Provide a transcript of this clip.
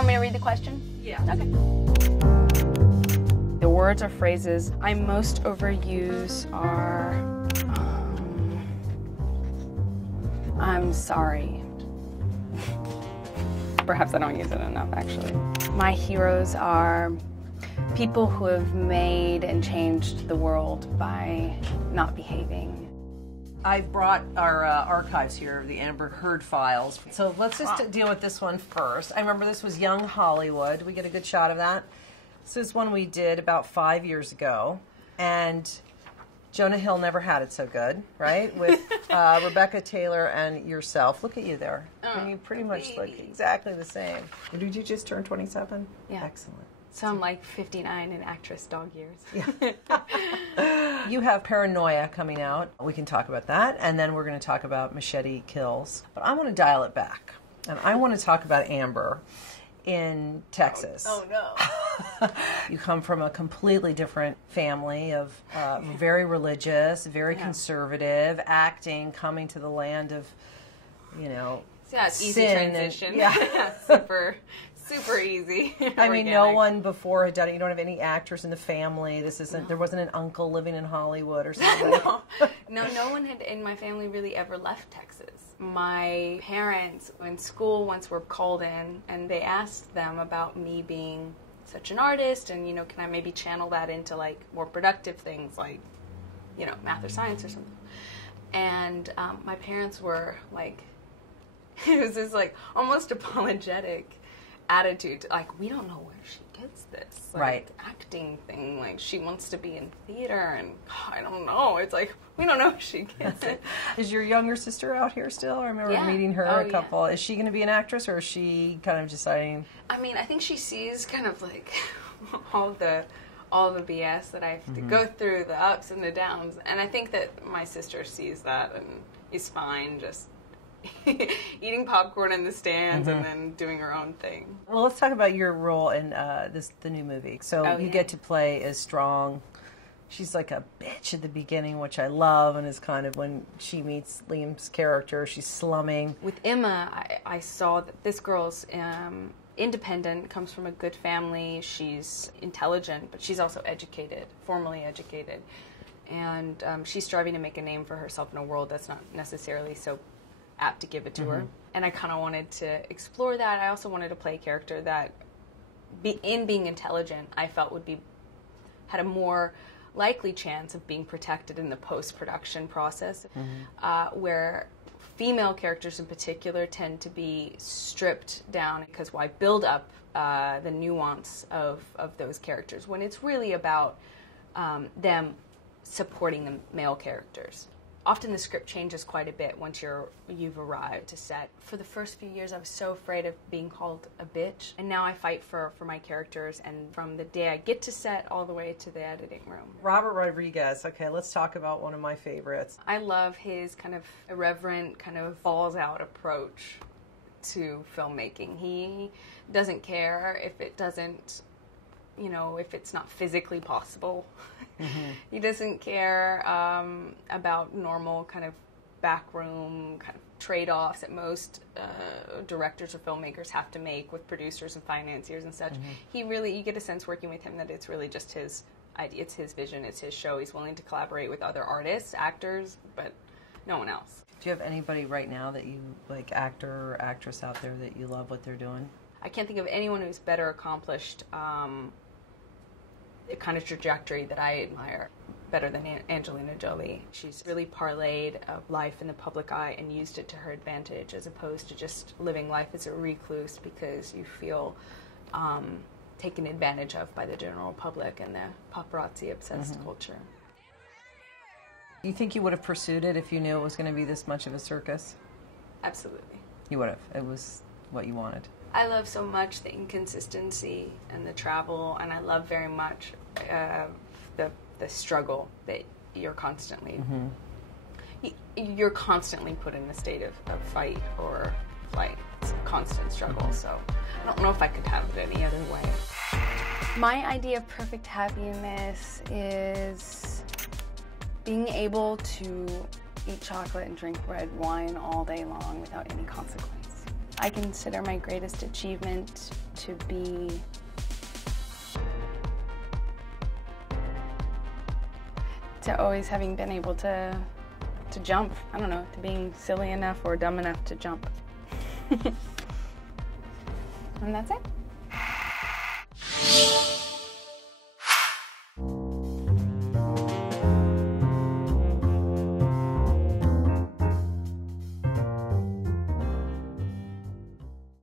want me to read the question? Yeah. Okay. The words or phrases I most overuse are, I'm sorry. Perhaps I don't use it enough, actually. My heroes are people who have made and changed the world by not behaving. I've brought our archives here, the Amber Heard files. So let's just deal with this one first. I remember this was Young Hollywood. We get a good shot of that. This is one we did about 5 years ago. And Jonah Hill never had it so good, right? With Rebecca Taylor and yourself. Look at you there. And you pretty much look exactly the same. Did you just turn 27? Yeah. Excellent. So I'm like 59 in actress dog years. Yeah. You have Paranoia coming out. We can talk about that. And then we're going to talk about Machete Kills. But I want to dial it back. And I want to talk about Amber in Texas. Oh no. You come from a completely different family of very religious, very conservative, acting, coming to the land of, you know, yeah, it's easy sin transition. And, Super easy. I mean, no one before had done it. You don't have any actors in the family. This isn't. There wasn't an uncle living in Hollywood or something. No one had in my family really ever left Texas. My parents in school once were called in, and they asked them about me being such an artist, and can I maybe channel that into like more productive things like, math or science or something. And my parents were like, it was this like almost apologetic attitude, like, we don't know where she gets this acting thing, like she wants to be in theater, and I don't know, it's like we don't know if she gets it. Is your younger sister out here still? I remember meeting her a couple. Is she going to be an actress, or is she kind of deciding? I mean, I think she sees kind of like all the BS that I have to go through, the ups and the downs, and I think that my sister sees that and is fine just eating popcorn in the stands and then doing her own thing. Well, let's talk about your role in the new movie. So you get to play as Strong. She's like a bitch at the beginning, which I love, and is kind of when she meets Liam's character, she's slumming. With Emma, I saw that this girl's independent, comes from a good family. She's intelligent, but she's also educated, formally educated. And she's striving to make a name for herself in a world that's not necessarily so apt to give it to her, and I kind of wanted to explore that. I also wanted to play a character that, in being intelligent, I felt had a more likely chance of being protected in the post-production process, where female characters in particular tend to be stripped down because why build up the nuance of those characters when it's really about them supporting the male characters. Often the script changes quite a bit once you've arrived to set. For the first few years, I was so afraid of being called a bitch, and now I fight for my characters, and from the day I get to set all the way to the editing room. Robert Rodriguez, okay, let's talk about one of my favorites. I love his kind of irreverent, kind of falls-out approach to filmmaking. He doesn't care if it doesn't, if it's not physically possible. He doesn't care about normal kind of backroom kind of trade-offs that most directors or filmmakers have to make with producers and financiers and such. You get a sense working with him that it's really just his idea, it's his vision, it's his show. He's willing to collaborate with other artists, actors, but no one else. Do you have anybody right now that you, like, actor or actress out there that you love what they're doing? I can't think of anyone who's better accomplished the kind of trajectory that I admire better than Angelina Jolie. She's really parlayed life in the public eye and used it to her advantage, as opposed to just living life as a recluse because you feel taken advantage of by the general public and the paparazzi-obsessed culture. You think you would have pursued it if you knew it was going to be this much of a circus? Absolutely. You would have. It was what you wanted. I love so much the inconsistency and the travel, and I love very much the struggle that you're constantly you're constantly put in a state of fight or flight. It's a constant struggle, so I don't know if I could have it any other way. My idea of perfect happiness is being able to eat chocolate and drink red wine all day long without any consequence. I consider my greatest achievement to be always having been able to jump. I don't know, to being silly enough or dumb enough to jump. And that's it.